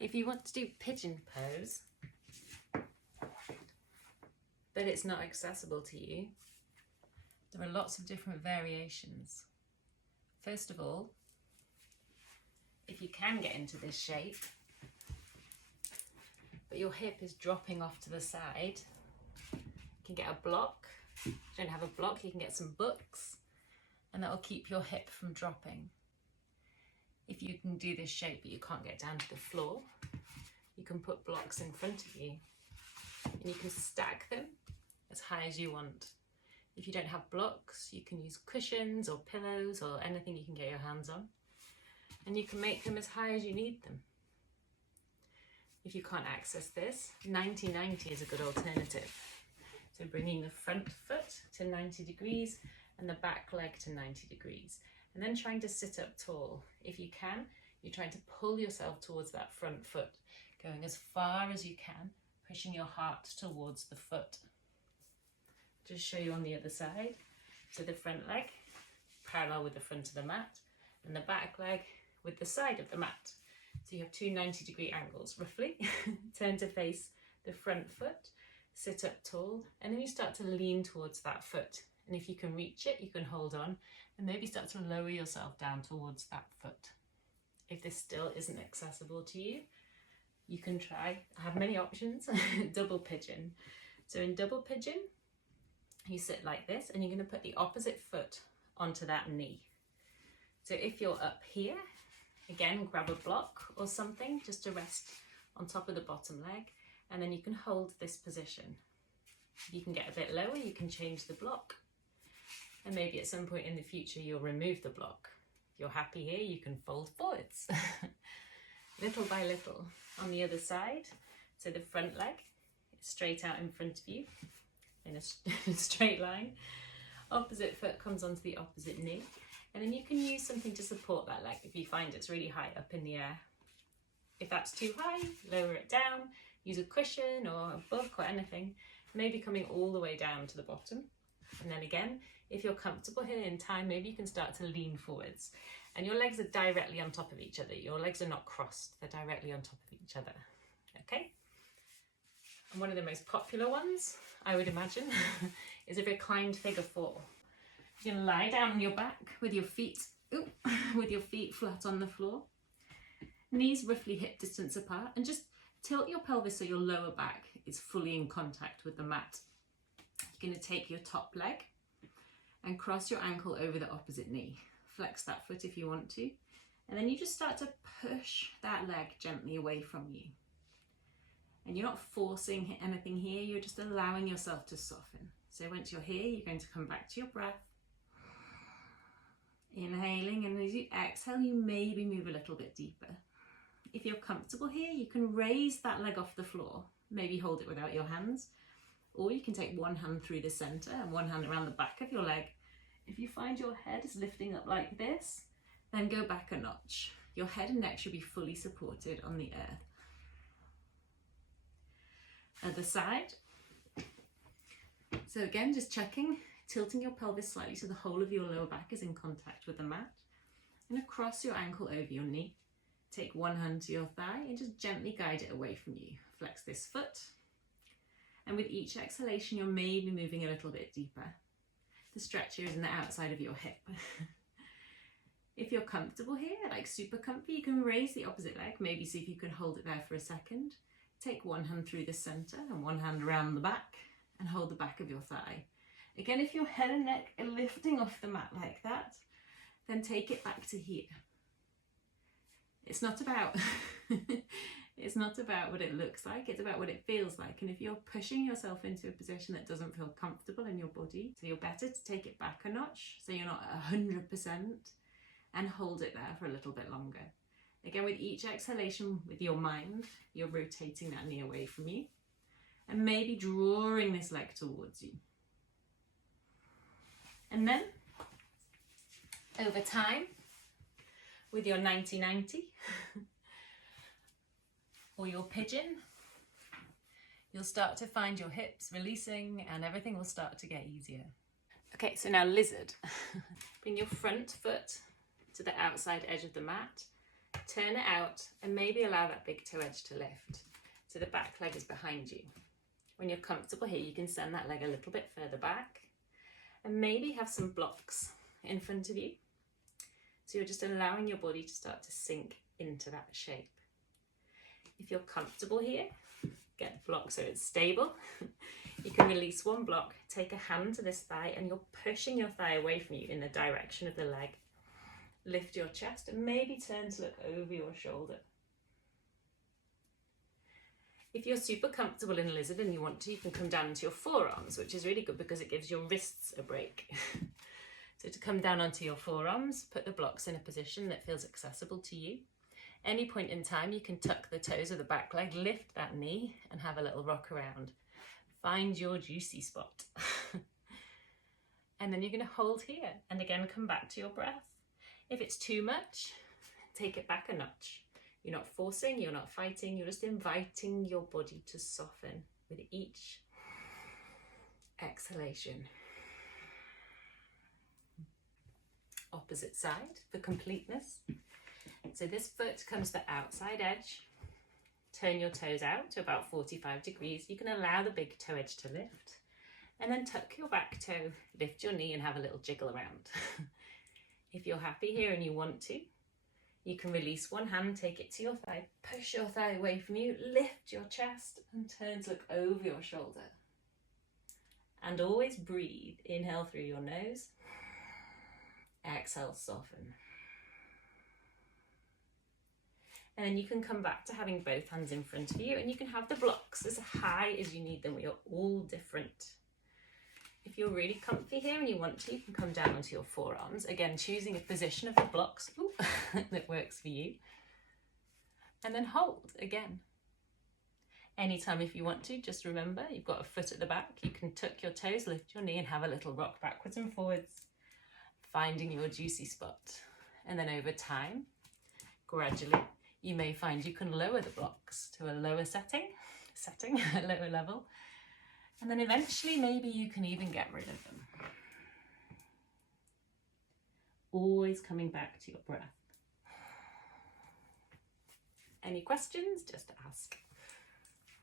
If you want to do pigeon pose, but it's not accessible to you, there are lots of different variations. First of all, if you can get into this shape, but your hip is dropping off to the side, you can get a block. If you don't have a block, you can get some books, and that will keep your hip from dropping. If you can do this shape but you can't get down to the floor, you can put blocks in front of you and you can stack them as high as you want. If you don't have blocks, you can use cushions or pillows or anything you can get your hands on, and you can make them as high as you need them. If you can't access this, 90-90 is a good alternative. So bringing the front foot to 90 degrees and the back leg to 90 degrees. And then trying to sit up tall. If you can, you're trying to pull yourself towards that front foot, going as far as you can, pushing your heart towards the foot. Just show you on the other side. So the front leg parallel with the front of the mat, and the back leg with the side of the mat. So you have two 90-degree angles, roughly. Turn to face the front foot, sit up tall, and then you start to lean towards that foot. And if you can reach it, you can hold on and maybe start to lower yourself down towards that foot. If this still isn't accessible to you, you can try, I have many options, double pigeon. So in double pigeon, you sit like this and you're going to put the opposite foot onto that knee. So if you're up here, again, grab a block or something just to rest on top of the bottom leg, and then you can hold this position. If you can get a bit lower, you can change the block. And maybe at some point in the future, you'll remove the block. If you're happy here, you can fold forwards, little by little. On the other side, so the front leg is straight out in front of you in a straight line. Opposite foot comes onto the opposite knee. And then you can use something to support that leg if you find it's really high up in the air. If that's too high, lower it down, use a cushion or a book or anything, maybe coming all the way down to the bottom. And then again, if you're comfortable here in time, maybe you can start to lean forwards. And your legs are directly on top of each other. Your legs are not crossed, they're directly on top of each other. Okay? And one of the most popular ones, I would imagine, is a reclined figure four. You're going to lie down on your back with your feet, flat on the floor. Knees roughly hip distance apart, and just tilt your pelvis so your lower back is fully in contact with the mat. You're going to take your top leg and cross your ankle over the opposite knee. Flex that foot if you want to. And then you just start to push that leg gently away from you. And you're not forcing anything here, you're just allowing yourself to soften. So once you're here, you're going to come back to your breath. Inhaling, and as you exhale, you maybe move a little bit deeper. If you're comfortable here, you can raise that leg off the floor. Maybe hold it without your hands. Or you can take one hand through the center and one hand around the back of your leg. If you find your head is lifting up like this, then go back a notch. Your head and neck should be fully supported on the earth. Other side. So again, just checking, tilting your pelvis slightly so the whole of your lower back is in contact with the mat. And across your ankle over your knee. Take one hand to your thigh and just gently guide it away from you. Flex this foot. And with each exhalation, you're maybe moving a little bit deeper. The stretch here is in the outside of your hip. If you're comfortable here, like super comfy, you can raise the opposite leg. Maybe see if you can hold it there for a second. Take one hand through the center and one hand around the back and hold the back of your thigh. Again, if your head and neck are lifting off the mat like that, then take it back to here. It's not about it's not about what it looks like, it's about what it feels like. And if you're pushing yourself into a position that doesn't feel comfortable in your body, so you're better to take it back a notch so you're not 100% and hold it there for a little bit longer. Again, with each exhalation with your mind, you're rotating that knee away from you and maybe drawing this leg towards you. And then over time, with your 90-90 or your pigeon, you'll start to find your hips releasing and everything will start to get easier. Okay, so now lizard. Bring your front foot to the outside edge of the mat. Turn it out and maybe allow that big toe edge to lift. So the back leg is behind you. When you're comfortable here, you can send that leg a little bit further back and maybe have some blocks in front of you. So you're just allowing your body to start to sink into that shape. If you're comfortable here, get the block so it's stable. You can release one block, take a hand to this thigh, and you're pushing your thigh away from you in the direction of the leg. Lift your chest and maybe turn to look over your shoulder. If you're super comfortable in lizard and you want to, you can come down into your forearms, which is really good because it gives your wrists a break. So to come down onto your forearms, put the blocks in a position that feels accessible to you. Any point in time, you can tuck the toes of the back leg, lift that knee and have a little rock around. Find your juicy spot. And then you're going to hold here and again come back to your breath. If it's too much, take it back a notch. You're not forcing, you're not fighting, you're just inviting your body to soften with each exhalation. Opposite side for completeness. So this foot comes to the outside edge. Turn your toes out to about 45 degrees. You can allow the big toe edge to lift. And then tuck your back toe, lift your knee and have a little jiggle around. If you're happy here and you want to, you can release one hand, take it to your thigh, push your thigh away from you, lift your chest and turn to look over your shoulder. And always breathe. Inhale through your nose. Exhale, soften. And then you can come back to having both hands in front of you and you can have the blocks as high as you need them. We are all different. If you're really comfy here and you want to, you can come down onto your forearms. Again, choosing a position of the blocks that works for you. And then hold again. Anytime if you want to, just remember you've got a foot at the back. You can tuck your toes, lift your knee and have a little rock backwards and forwards. Finding your juicy spot. And then over time, gradually, you may find you can lower the blocks to a lower setting, a lower level. And then eventually, maybe you can even get rid of them. Always coming back to your breath. Any questions? Just ask.